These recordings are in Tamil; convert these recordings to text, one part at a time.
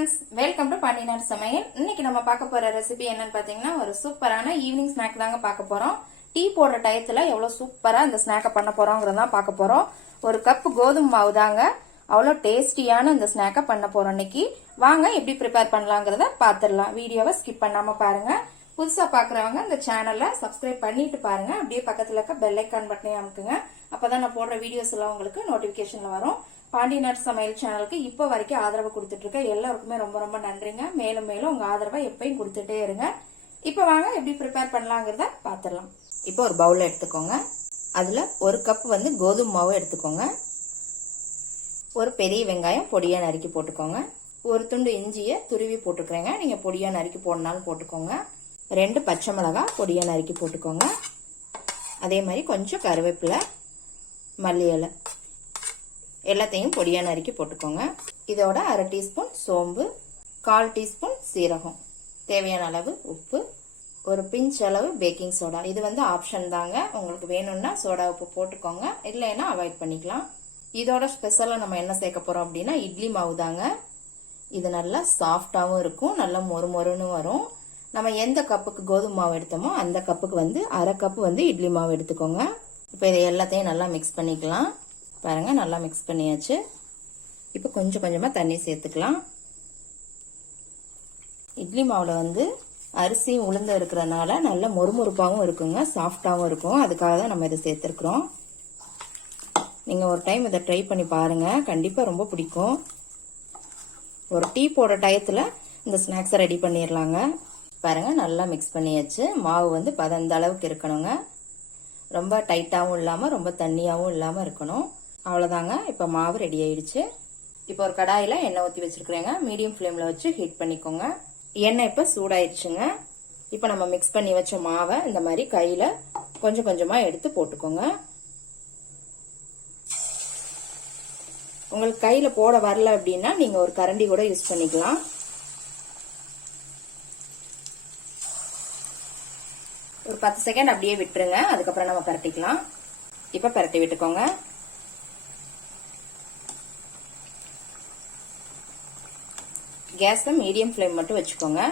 friends, welcome to பாண்டியனார் சமையல். இன்னைக்கு நம்ம பார்க்க போற ரெசிபி என்னன்னு பாத்தீங்கன்னா ஒரு சூப்பரான ஈவினிங் ஸ்நாக் தாங்க பார்க்க போறோம். டீ போடுற டயத்துல எவ்வளவு சூப்பரா இந்த ஸ்நாக்கை பண்ண போறோம்ங்கறத பார்க்க போறோம். ஒரு கப் கோதுமை மாவு தாங்க அவ்வளவு டேஸ்டியான இந்த ஸ்நாக்கை பண்ண போறோம் இன்னைக்கு. வாங்க எப்படி ப்ரிப்பேர் பண்ணலாம்ங்கறத பாத்துடலாம். வீடியோவை ஸ்கிப் பண்ணாம பாருங்க. புதுசா பாக்குறவங்க இந்த சேனலை சப்ஸ்கிரைப் பண்ணிட்டு பாருங்க. அப்படியே பக்கத்துல இருக்க பெல் ஐக்கான் பட்டனையும் அமுக்குங்க. அப்பதான் நான் போடுற வீடியோஸ் எல்லாம் உங்களுக்கு நோட்டிபிகேஷன்ல வரும். பாண்டியனார் சமையல் சேனலுக்கு இப்போ வரைக்கும் ஆதரவு கொடுத்துட்டு இருக்க எல்லாருக்குமே ரொம்ப ரொம்ப நன்றிங்க. மேலும் மேலும் உங்க ஆதரவை எப்பயும் கொடுத்துட்டே இருங்க. இப்போ வாங்க எப்படி ப்ரிப்பேர் பண்ணலாங்கிறத பாத்துடலாம். இப்போ ஒரு பவுல் எடுத்துக்கோங்க. அதுல ஒரு கப் கோதுமை மாவு எடுத்துக்கோங்க. ஒரு பெரிய வெங்காயம் பொடியா நறுக்கி போட்டுக்கோங்க. ஒரு துண்டு இஞ்சியை துருவி போட்டுக்கிறேங்க. நீங்க பொடியா நறுக்கி போடனாலும் போட்டுக்கோங்க. 2 பச்சை மிளகாய் பொடியா நறுக்கி போட்டுக்கோங்க. அதே மாதிரி கொஞ்சம் கருவேப்பிலை, மல்லி இலை எல்லாத்தையும் பொடியா நறுக்கி போட்டுக்கோங்க. இதோட 1/2 டீஸ்பூன் சோம்பு, 1/4 டீஸ்பூன் சீரகம், தேவையான அளவு உப்பு, ஒரு பிஞ்ச் அளவு பேக்கிங் சோடா. இது ஆப்ஷன் தாங்க. உங்களுக்கு வேணும்னா சோடா உப்பு போட்டுக்கோங்க, இல்லைன்னா அவாய்ட் பண்ணிக்கலாம். இதோட ஸ்பெஷலா நம்ம என்ன சேர்க்க போறோம் அப்படின்னா இட்லி மாவு தாங்க. இது நல்லா சாஃப்டாவும் இருக்கும், நல்லா மொறு மொறுன்னு வரும். நம்ம எந்த கப்புக்கு கோதுமை மாவு எடுத்தோமோ அந்த கப்புக்கு 1/2 கப்பு இட்லி மாவு எடுத்துக்கோங்க. இப்போ இதை எல்லாத்தையும் நல்லா மிக்ஸ் பண்ணிக்கலாம். பாருங்க, நல்லா மிக்ஸ் பண்ணியாச்சு. இப்போ கொஞ்சம் கொஞ்சமா தண்ணி சேர்த்துக்கலாம். இட்லி மாவுல அரிசி உளுந்து இருக்கிறதுனால நல்ல மொறுமொறுப்பாகவும் இருக்குங்க, சாஃப்டாகவும் இருக்கும். அதுக்காக தான் நம்ம இதை சேர்த்துருக்குறோம். நீங்க ஒரு டைம் இதை ட்ரை பண்ணி பாருங்க, கண்டிப்பா ரொம்ப பிடிக்கும். ஒரு டீ போடுற டயத்துல இந்த ஸ்நாக்ஸை ரெடி பண்ணிடலாங்க. பாருங்க, நல்லா மிக்ஸ் பண்ணியாச்சு. மாவு பதம் இந்த அளவுக்கு இருக்கணுங்க. ரொம்ப டைட்டாவும் இல்லாம ரொம்ப தண்ணியாவும் இல்லாம இருக்கணும். அவ்வளவுதாங்க. இப்ப மாவு ரெடி ஆயிடுச்சு. இப்போ ஒரு கடாயில எண்ணெய் ஊத்தி வச்சிருக்கிறேங்க. மீடியம் ஃப்ளேம்ல வச்சு ஹீட் பண்ணிக்கோங்க. எண்ணெய் இப்ப சூடாயிடுச்சுங்க. இப்ப நம்ம மிக்ஸ் பண்ணி வச்ச மாவை இந்த மாதிரி கையில கொஞ்சம் கொஞ்சமா எடுத்து போட்டுக்கோங்க. உங்களுக்கு கையில போட வரல அப்படின்னா நீங்க ஒரு கரண்டி கூட யூஸ் பண்ணிக்கலாம். ஒரு 10 செகண்ட் அப்படியே விட்டுருங்க. அதுக்கப்புறம் நம்ம பரட்டிக்கலாம். இப்ப பரட்டி விட்டுக்கோங்க. கேஸை மீடியம் ஃப்ளேம் மட்டும் வச்சுக்கோங்க.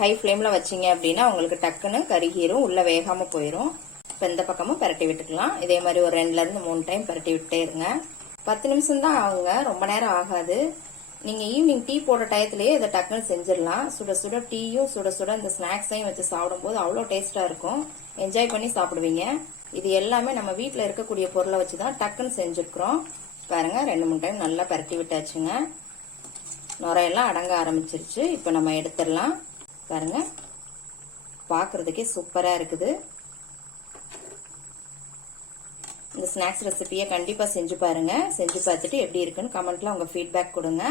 ஹை ஃப்ளேம்ல வச்சீங்க அப்படின்னா உங்களுக்கு டக்குன்னு கருகீரும், உள்ள வேகாம போயிடும். இப்போ இந்த பக்கமும் பரட்டி விட்டுக்கலாம். இதே மாதிரி ஒரு 2ல இருந்து 3 டைம் பரட்டி விட்டே இருங்க. 10 நிமிஷம் தான் ஆகுங்க, ரொம்ப நேரம் ஆகாது. நீங்க ஈவினிங் டீ போடுற டயத்திலேயே இதை டக்குன்னு செஞ்சிடலாம். சுட சுட டீயும் சுட சுட இந்த ஸ்நாக்ஸையும் வச்சு சாப்பிடும் போது அவ்வளோ டேஸ்டா இருக்கும். என்ஜாய் பண்ணி சாப்பிடுவீங்க. இது எல்லாமே நம்ம வீட்டில் இருக்கக்கூடிய பொருளை வச்சுதான் டக்குன்னு செஞ்சிருக்கிறோம். பாருங்க, 2-3 டைம் நல்லா பரட்டி விட்டாச்சுங்க. நுரையெல்லாம் அடங்க ஆரம்பிச்சிருச்சு. இப்ப நம்ம எடுத்துடலாம். பாருங்க, பாக்குறதுக்கே சூப்பரா இருக்குது. இந்த ஸ்நாக்ஸ் ரெசிபியை கண்டிப்பா செஞ்சு பாருங்க. செஞ்சு பார்த்துட்டு எப்படி இருக்குன்னு கமெண்ட்ல உங்க ஃபீட்பேக் கொடுங்க.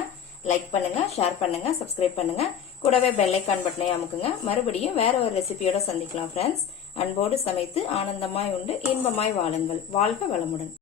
லைக் பண்ணுங்க, ஷேர் பண்ணுங்க, சப்ஸ்கிரைப் பண்ணுங்க. கூடவே பெல் ஐக்கான் பட்டனை அமுக்குங்க. மறுபடியும் வேற ஒரு ரெசிபியோட சந்திக்கலாம் ஃப்ரெண்ட்ஸ். அன்போடு சமைத்து ஆனந்தமாய் உண்டு இன்பமாய் வாழுங்கள். வாழ்க வளமுடன்.